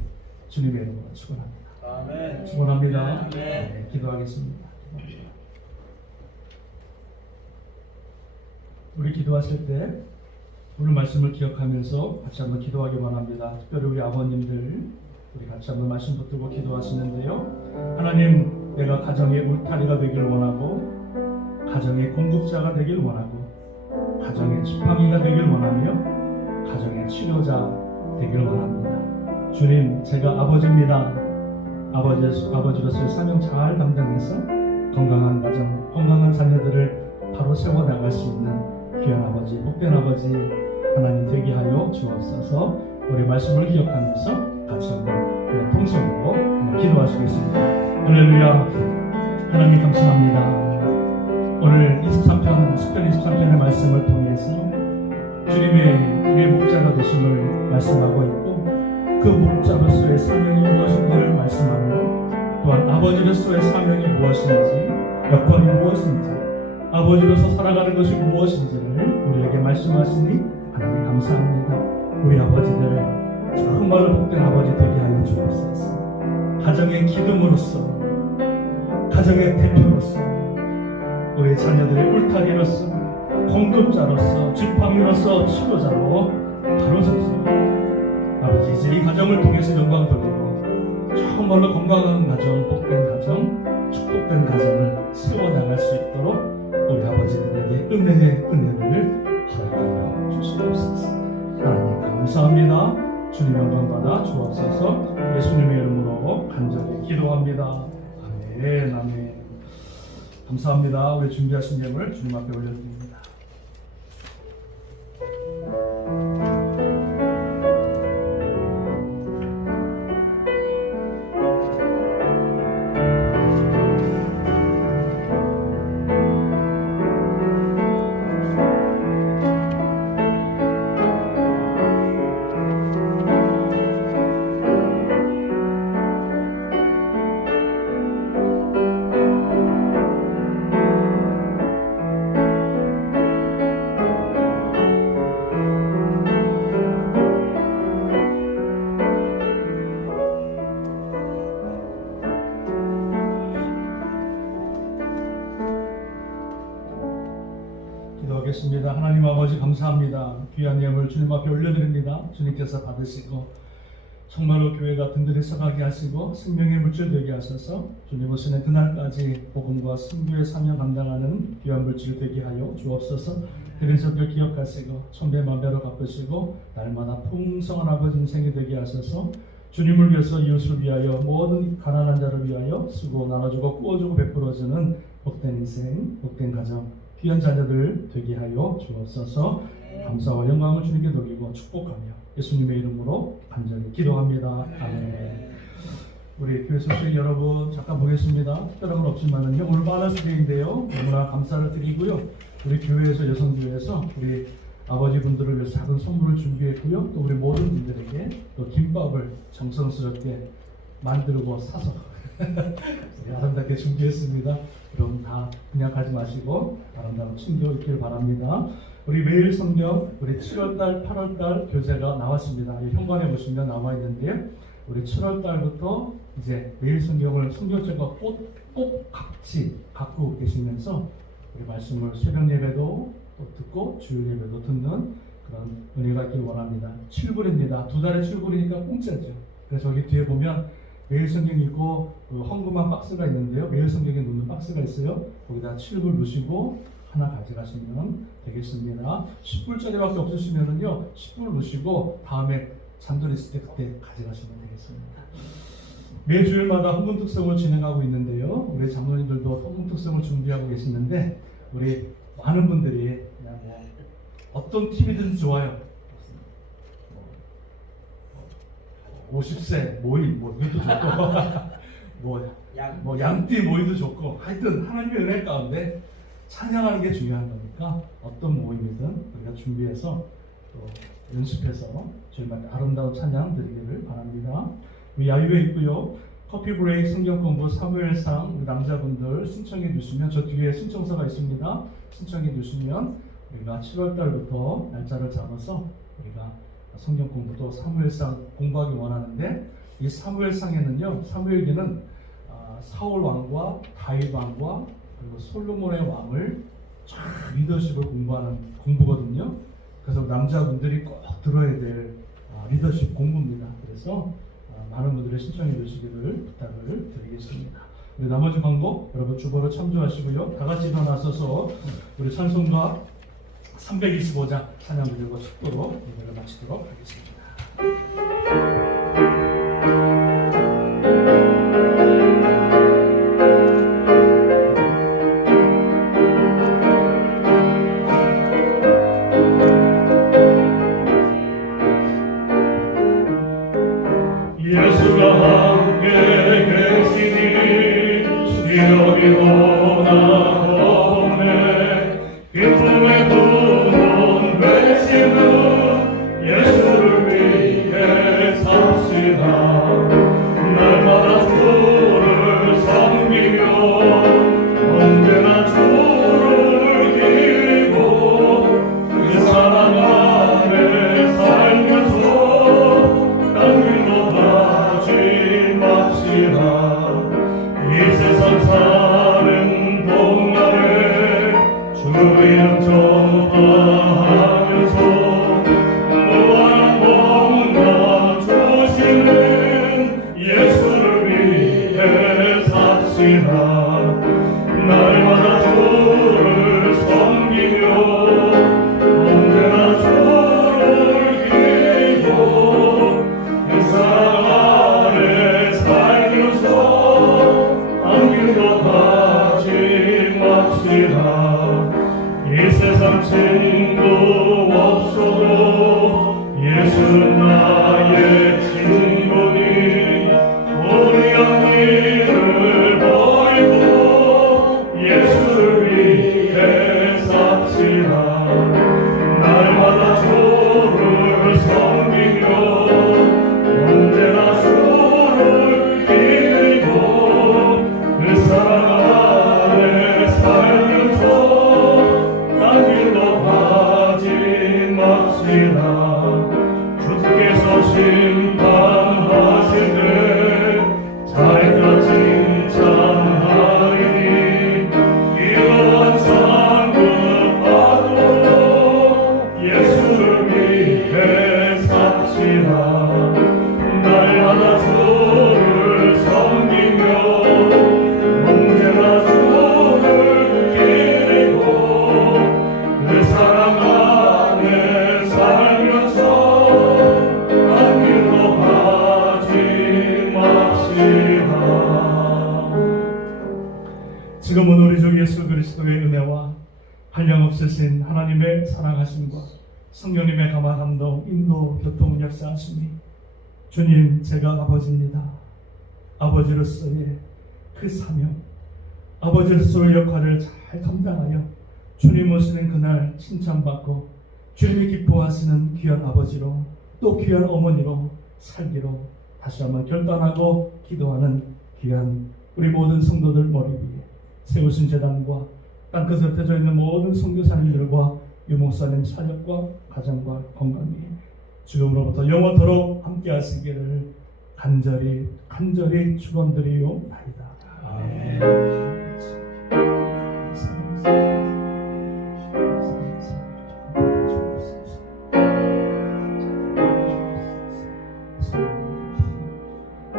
주님의 이름으로 축원합니다. 아멘. 축원합니다. 네, 기도하겠습니다. 우리 기도하실 때 오늘 말씀을 기억하면서 같이 한번 기도하기 바랍니다. 특별히 우리 아버님들 우리 같이 한번 말씀 붙들고 기도하시는데요. 하나님, 내가 가정의 울타리가 되길 원하고 가정의 공급자가 되길 원하고 가정의 지팡이가 되길 원하며 가정의 치료자 되길 원합니다. 주님, 제가 아버지입니다. 아버지로서의 사명 잘 감당해서 건강한 가정, 건강한 자녀들을 바로 세워나갈 수 있는 귀한 아버지, 복된 아버지 하나님 되게 하여 주옵소서. 우리 말씀을 기억하면서 같이 한번 통성으로 한번 기도하시겠습니다. 할렐루야. 하나님 감사합니다. 오늘 23편, 스편 23편의 말씀을 통해서 주님의 우리의 목자가 되심을 말씀하고 있고, 그 목자로서의 사명이 무엇인지를 말씀하며, 또한 아버지로서의 사명이 무엇인지, 역할이 무엇인지, 아버지로서 살아가는 것이 무엇인지를 우리에게 말씀하시니 하나님 감사합니다. 우리 아버지들 정말로 복된 아버지 되게 하여 주옵소서. 가정의 기둥으로서, 가정의 대표로서, 우리 자녀들의 울타리로서, 공급자로서, 지팡이로서, 치료자로 다뤄서서 아버지 이제 이 가정을 통해서 영광 돌리고 정말로 건강한 가정, 복된 가정, 축복된 가정을 세워나갈 수 있도록 우리 아버지들에게 은혜의 은혜를 허락하여 주시옵소서. 하나님 감사합니다. 주님 영광 받아 주옵소서. 예수님의 이름으로 간절히 기도합니다. 아멘. 아멘. 감사합니다. 우리 준비하신 예물 주님 앞에 올려드립니다. 기도하겠습니다. 하나님 아버지 감사합니다. 귀한 예물 주님 앞에 올려드립니다. 주님께서 받으시고 정말로 교회가 든든히 서가게 하시고 생명의 물질 되게 하셔서 주님 오시는 그날까지 복음과 선교의 사명 감당하는 귀한 물질 되게 하여 주옵소서. 드린 성들 기억하시고 천배만배로 갚으시고 날마다 풍성한 아버지 인생이 되게 하셔서 주님을 위해서 이웃을 위하여 모든 가난한 자를 위하여 쓰고 나눠주고 꾸어주고 베풀어주는 복된 인생, 복된 가정, 귀한 자녀들 되게 하여 주옵소서. 감사와 영광을 주님께 돌리고 축복하며 예수님의 이름으로 간절히 기도합니다. 아멘. 우리 교회 소식 여러분 잠깐 보겠습니다. 특별한 건 없지만은요 오늘 파더스데이인데요 너무나 감사를 드리고요. 우리 교회에서 여성교회에서 우리 아버지분들을 위해서 작은 선물을 준비했고요. 또 우리 모든 분들에게 또 김밥을 정성스럽게 만들고 사서 아름답게 준비했습니다. 그럼 다 그냥 가지 마시고 아름다운 챙겨 있길 바랍니다. 우리 매일 성경 우리 7월달, 8월달 교재가 나왔습니다. 이 현관에 보시면 나와 있는데요. 우리 7월달부터 이제 매일 성경을 성경책과 꼭 같이 갖고 계시면서 우리 말씀을 새벽 예배도 또 듣고 주일 예배도 듣는 그런 은혜가 있길 원합니다. 7불입니다. 2달에 7불이니까 공짜죠. 그래서 여기 뒤에 보면 매일 성경 읽고 그 헌금한 박스가 있는데요. 매일 성경에 놓는 박스가 있어요. 거기다 7불 넣으시고 하나 가져가시면 되겠습니다. 10불짜리밖에 없으시면은요 10불 넣으시고 다음에 잠들 있을 때 그때 가져가시면 되겠습니다. 매주일마다 헌금 특성을 진행하고 있는데요. 우리 장로님들도 헌금 특성을 준비하고 계시는데 우리 많은 분들이 그냥 어떤 TV든 좋아요. 50세 모임 이것도 좋고 양띠 모임도 좋고 하여튼 하나님의 은혜 가운데 찬양하는 게 중요한 거니까 어떤 모임이든 우리가 준비해서 또 연습해서 주님한테 아름다운 찬양 드리기를 바랍니다. 우리 야유회 있고요. 커피 브레이크 성경 공부 사무엘상 우리 남자분들 신청해 주시면 저 뒤에 신청서가 있습니다. 신청해 주시면 우리가 7월 달부터 날짜를 잡아서 우리가 성경 공부도 사무엘상 공부하기 원하는데 이 사무엘상에는요 사무엘기는 사울 왕과 다윗 왕과 그리고 솔로몬의 왕을 쫙 리더십을 공부하는 공부거든요. 그래서 남자분들이 꼭 들어야 될 리더십 공부입니다. 그래서 많은 분들이 신청해 주시기를 부탁을 드리겠습니다. 우리 나머지 광고 여러분 주보로 참조하시고요. 다 같이 일어나서서 우리 찬송가 325장 찬양 드리고 축도로 예배를 마치도록 하겠습니다. 예수가 함께 계시니 시력이 원하옵네 기쁨의 두눈 외치는 예수를 위해 주께서 심판하실 때 자기가 칭찬하리니 이러한 상급받고 예수를 위해 삽시다. 날마다 주를 섬기며 언제나 주를 기리고 그 사랑 안에 살면서 한 길로 가지 맙시다. 지금은 우리 주 예수 그리스도의 은혜와 한량없으신 하나님의 사랑하심과 성령님의 감화 감동 인도 교통 역사하심이 주님, 제가 아버지입니다. 아버지로서의 그 사명, 아버지로서의 역할을 잘 감당하여 주님 오시는 그날 칭찬받고 주님이 기뻐하시는 귀한 아버지로 또 귀한 어머니로 살기로 다시 한번 결단하고 기도하는 귀한 우리 모든 성도들 머리 위에 세우신 재단과 땅끝에 펴져 있는 모든 선교사님들과 유목사님 사역과 가정과 건강 위에 지금으로부터 영원토록 함께 하시기를 간절히 축원드리옵나이다. 아멘.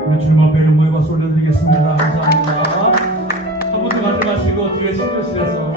우리 주님 앞에 이런 모여가 올려드리겠습니다. 감사합니다. 한 분도 가져가시고 뒤에 신교실에서